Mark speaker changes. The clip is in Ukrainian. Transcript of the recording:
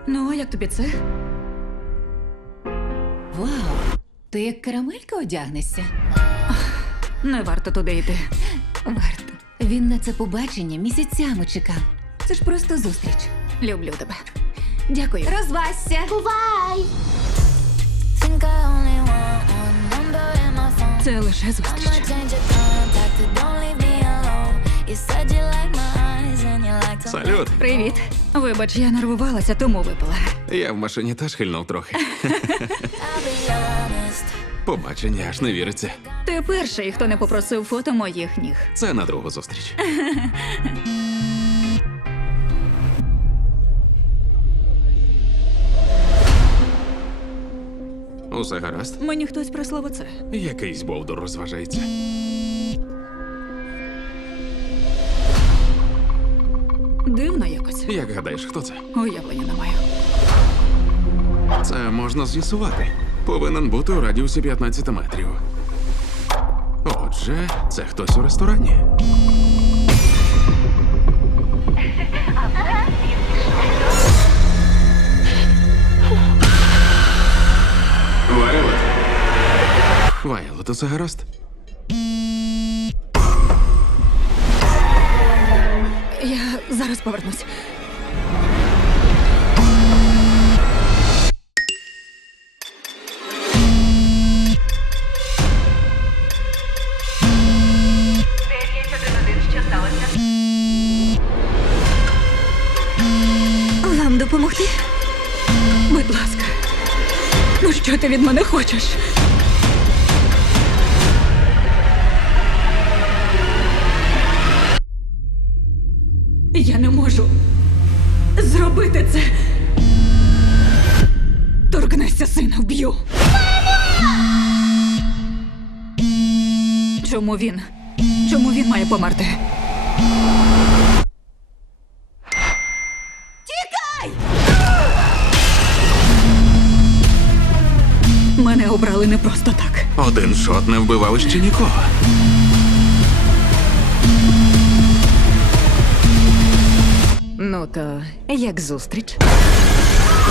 Speaker 1: Ну, а як тобі це?
Speaker 2: Вау! Ти як карамелька одягнешся?
Speaker 1: Не варто туди йти.
Speaker 2: Варто. Він на це побачення місяцями чекав. Це ж просто зустріч.
Speaker 1: Люблю тебе. Дякую.
Speaker 2: Розвасся!
Speaker 3: Бувай! Think I only want one number in my phone.
Speaker 1: Це лише
Speaker 3: I'ma
Speaker 1: зустріч.
Speaker 3: change your contact, but don't leave me alone. You said you like my eyes and you like to
Speaker 4: Салют.
Speaker 1: Привіт. Вибач, я нервувалася, тому випила.
Speaker 4: Я в машині теж хильнув трохи.
Speaker 3: I'll be honest.
Speaker 4: Побачення аж не віриться.
Speaker 1: Ти перший, хто не попросив фото моїх ніг.
Speaker 4: Це на другу зустріч. Усе гаразд?
Speaker 1: Мені хтось прислав оце.
Speaker 4: Якийсь бовдур розважається.
Speaker 1: Дивно якось.
Speaker 4: Як гадаєш, хто це?
Speaker 1: Уявлення не маю.
Speaker 4: Це можна з'ясувати. Повинен бути у радіусі 15 метрів. Отже, це хтось у ресторані. Вайлот. Вайлот, усе гаразд?
Speaker 1: Я зараз повернусь. Вам допомогти? Будь ласка. Ну що ти від мене хочеш? Я не можу зробити це. Торкнешся сина, вб'ю. Чому він? Чому він має померти? Тікай! Мене обрали не просто так.
Speaker 4: Один шот не вбивав ще нікого.
Speaker 2: Ну то як зустріч?